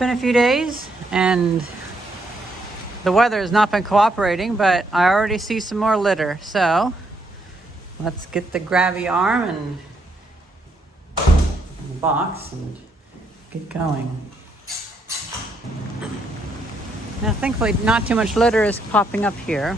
been a few days and the weather has not been cooperating, but I already see some more litter. So let's get the grabby arm and the box and get going. Now, thankfully, not too much litter is popping up here.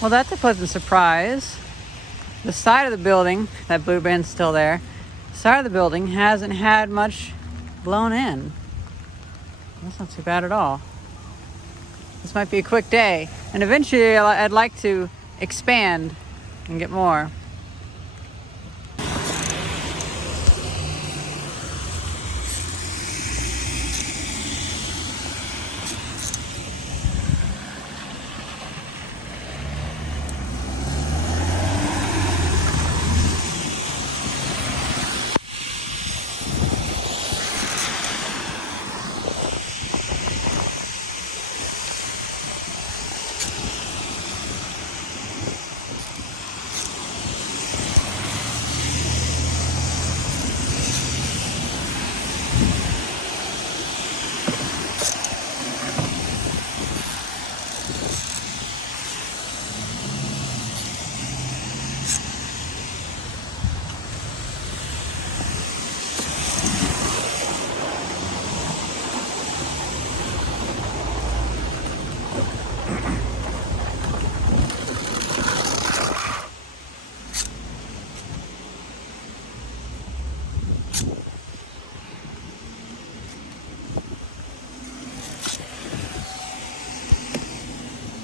Well, that's a pleasant surprise. The side of the building, that blue bin's still there, the side of the building hasn't had much blown in. That's not too bad at all. This might be a quick day. And eventually I'd like to expand and get more.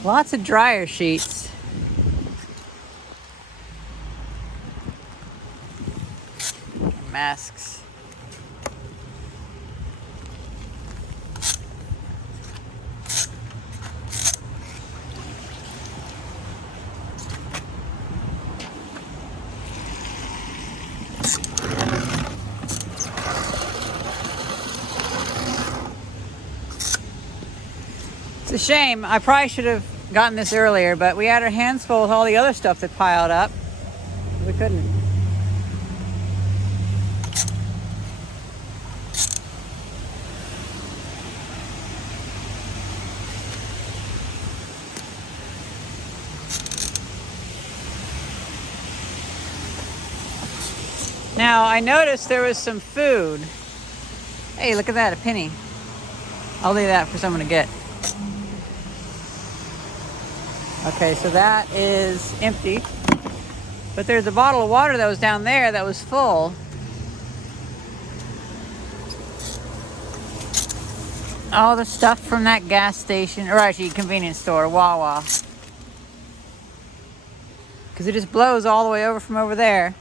Lots of dryer sheets. Masks. It's a shame. I probably should have gotten this earlier, but we had our hands full with all the other stuff that piled up. We couldn't. Now, I noticed there was some food. Hey, look at that, a penny. I'll leave that for someone to get. Okay, so that is empty. But there's a bottle of water that was down there that was full. All the stuff from that gas station, or actually convenience store, Wawa. Because it just blows all the way over from over there.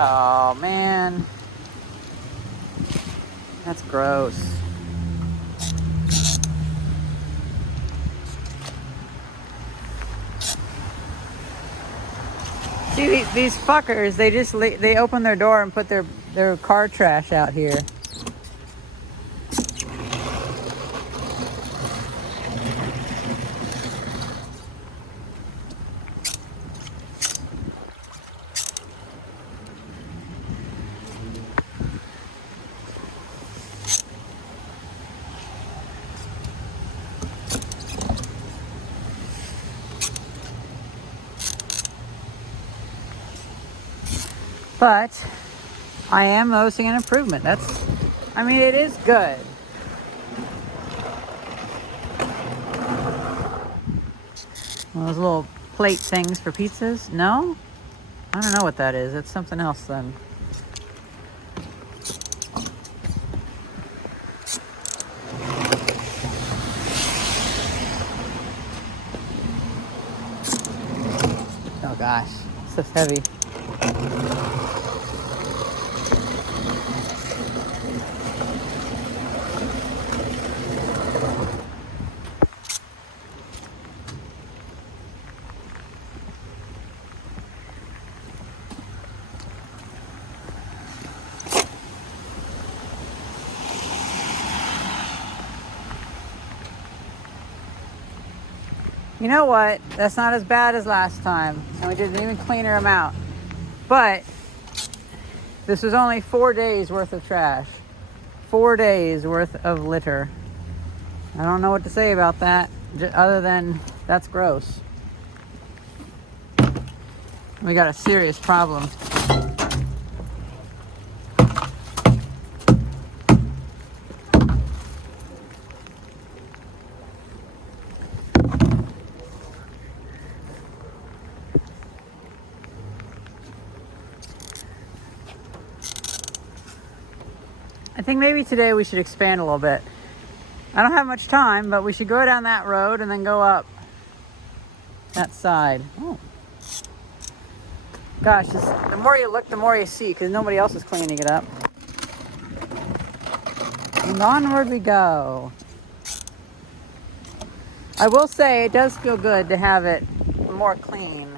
Oh man, that's gross. See, these fuckers, they open their door and put their car trash out here. But I am noticing an improvement. I mean, it is good. Those little plate things for pizzas? No? I don't know what that is. It's something else then. Oh gosh, this is heavy. You know what? That's not as bad as last time. And we did an even cleaner amount. But this was only 4 days worth of trash. 4 days worth of litter. I don't know what to say about that, other than that's gross. We got a serious problem. I think maybe today we should expand a little bit. I don't have much time, but we should go down that road and then go up that side. Oh. Gosh, the more you look, the more you see, because nobody else is cleaning it up. And onward we go. I will say it does feel good to have it more clean.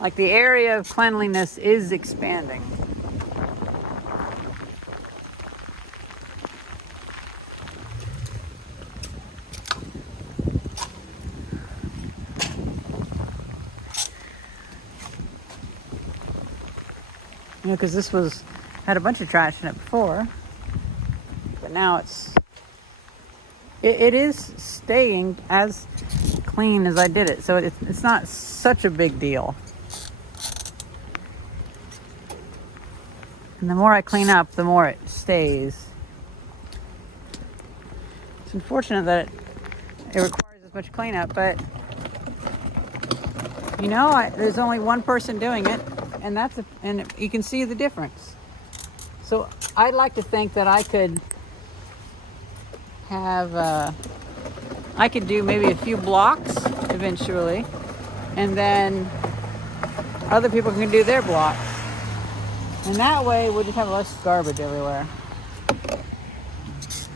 Like the area of cleanliness is expanding. You know, because this had a bunch of trash in it before, but now it is staying as clean as I did it, so it's not such a big deal. And the more I clean up, the more it stays. It's unfortunate that it requires as much cleanup, but you know, there's only one person doing it. And and you can see the difference. So I'd like to think that I could I could do maybe a few blocks eventually, and then other people can do their blocks. And that way we'll just have less garbage everywhere.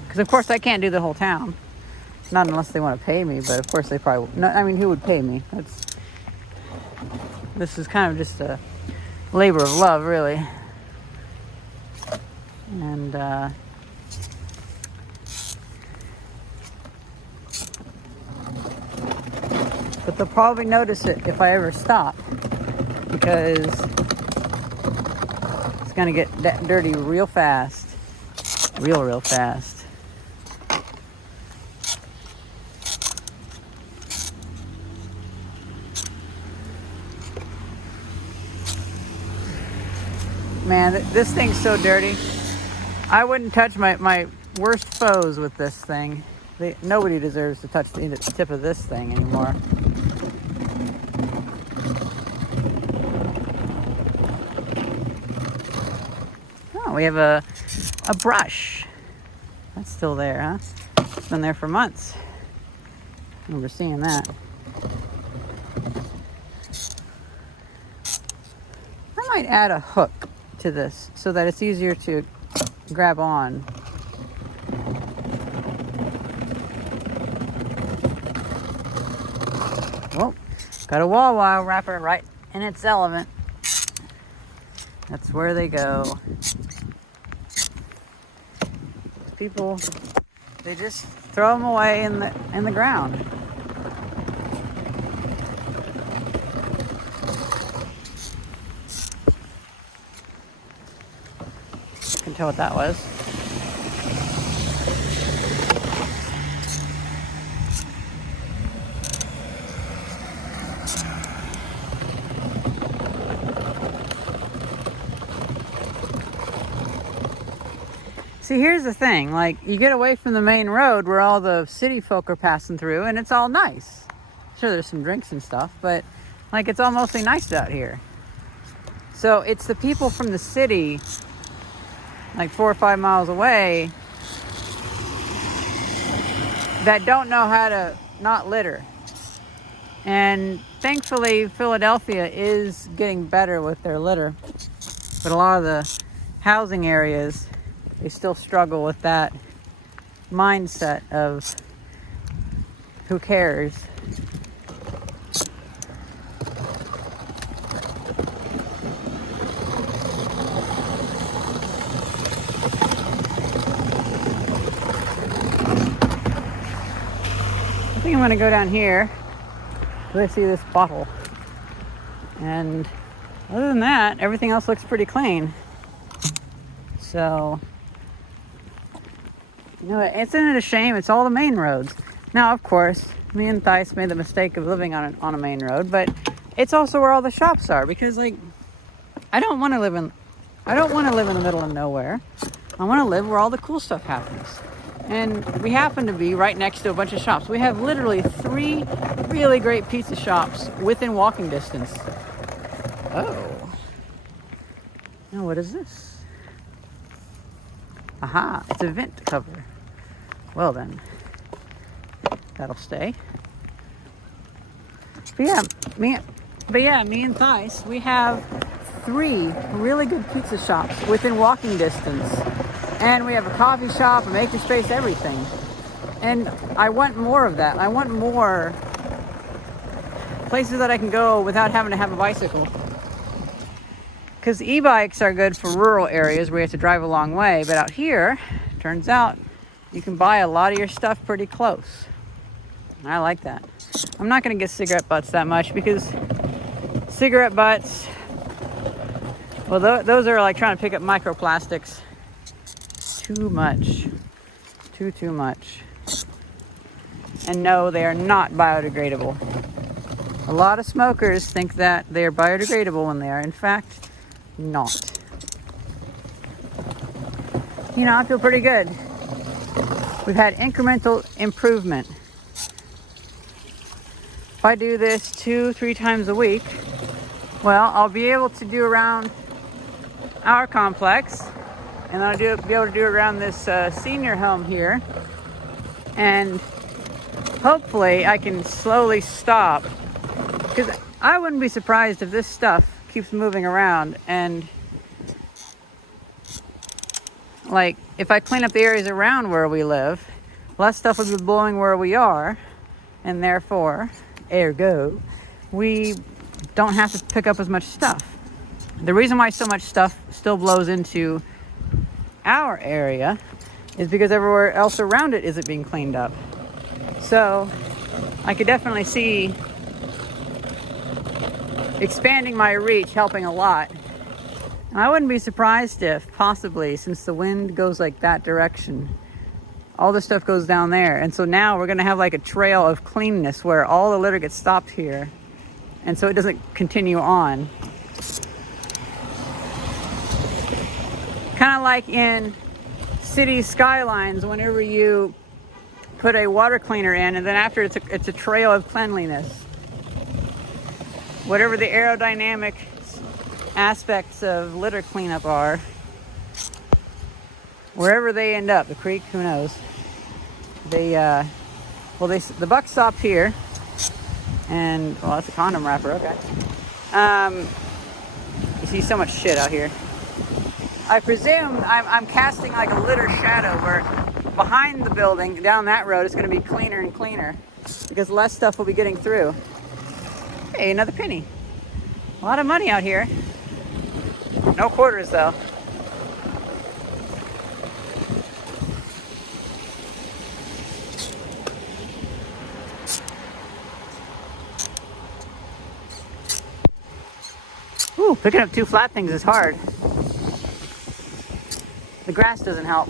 Because of course I can't do the whole town. Not unless they want to pay me, but of course they probably won't. No, I mean, who would pay me? This is kind of just a labor of love, really. And but they'll probably notice it if I ever stop, because it's gonna get dirty real fast, real fast. Man, this thing's so dirty. I wouldn't touch my worst foes with this thing. Nobody deserves to touch the tip of this thing anymore. Oh, we have a brush. That's still there, huh? It's been there for months. I remember seeing that. I might add a hook to this so that it's easier to grab on. Oh, Got a Wawa wrapper right in its element. That's where they go. People, they just throw them away in the ground. I can tell what that was. See, here's the thing, like, you get away from the main road where all the city folk are passing through, and it's all nice. Sure, there's some drinks and stuff, but, like, it's all mostly nice out here. So it's the people from the city, like 4 or 5 miles away, that don't know how to not litter. And thankfully, Philadelphia is getting better with their litter. But a lot of the housing areas, they still struggle with that mindset of who cares. I think I'm going to go down here. I see this bottle. And other than that, everything else looks pretty clean. So, you know, isn't it a shame? It's all the main roads. Now, of course, me and Thais made the mistake of living on a main road, but it's also where all the shops are, because, like, I don't want to live in the middle of nowhere. I want to live where all the cool stuff happens. And we happen to be right next to a bunch of shops. We have literally 3 really great pizza shops within walking distance. Oh. Now, what is this? Aha, it's a vent cover. Well then, that'll stay. But yeah, me and Thais, we have 3 really good pizza shops within walking distance. And we have a coffee shop, a makerspace, everything. And I want more of that. I want more places that I can go without having to have a bicycle. Because e-bikes are good for rural areas where you have to drive a long way. But out here, turns out, you can buy a lot of your stuff pretty close. I like that. I'm not going to get cigarette butts that much, because cigarette butts, well, those are like trying to pick up microplastics. Too much. Too much. And no, they are not biodegradable. A lot of smokers think that they are biodegradable when they are, in fact, not. You know, I feel pretty good. We've had incremental improvement. If I do this 2-3 times a week, well, I'll be able to do around our complex, and I'll be able to do around this senior home here, and hopefully I can slowly stop, because I wouldn't be surprised if this stuff keeps moving around, and like if I clean up the areas around where we live, less stuff will be blowing where we are, and therefore, ergo, we don't have to pick up as much stuff. The reason why so much stuff still blows into our area is because everywhere else around it isn't being cleaned up. So I could definitely see expanding my reach helping a lot. And I wouldn't be surprised if possibly, since the wind goes like that direction, all the stuff goes down there. And so now we're going to have like a trail of cleanness where all the litter gets stopped here, and so it doesn't continue on. Kind of like in city skylines, whenever you put a water cleaner in, and then after it's a trail of cleanliness. Whatever the aerodynamic aspects of litter cleanup are, wherever they end up, the creek, who knows? The buck stopped here, and well, that's a condom wrapper. Okay. You see so much shit out here. I presume I'm casting like a litter shadow where behind the building, down that road, it's going to be cleaner and cleaner because less stuff will be getting through. Hey, another penny. A lot of money out here. No quarters though. Ooh, picking up two flat things is hard. The grass doesn't help.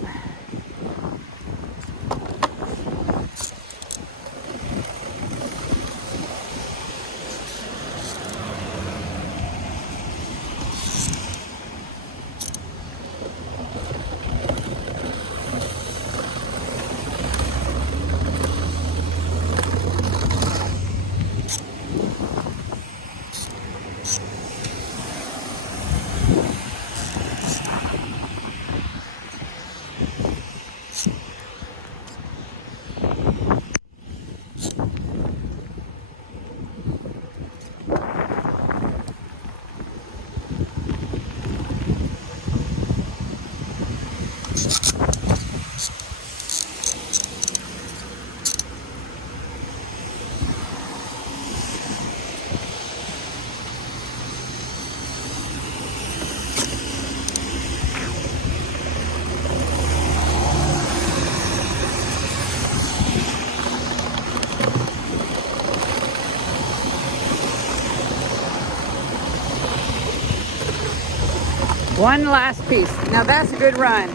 One last piece. Now that's a good run.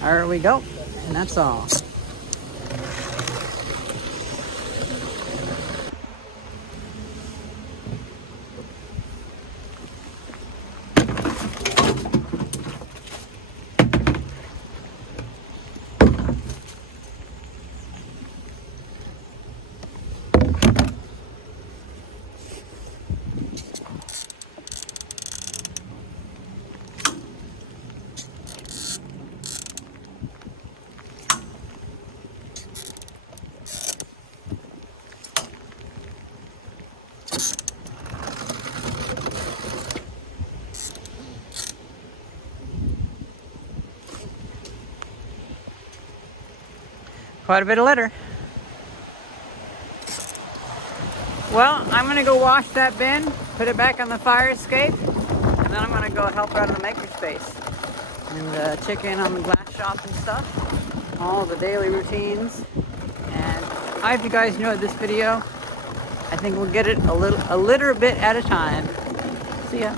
There we go. And that's all. Quite a bit of litter. Well, I'm gonna go wash that bin, put it back on the fire escape, and then I'm gonna go help out in the makerspace and check in on the glass shop and stuff, all the daily routines. And I hope you guys enjoyed this video. I think we'll get it a little bit at a time. See ya.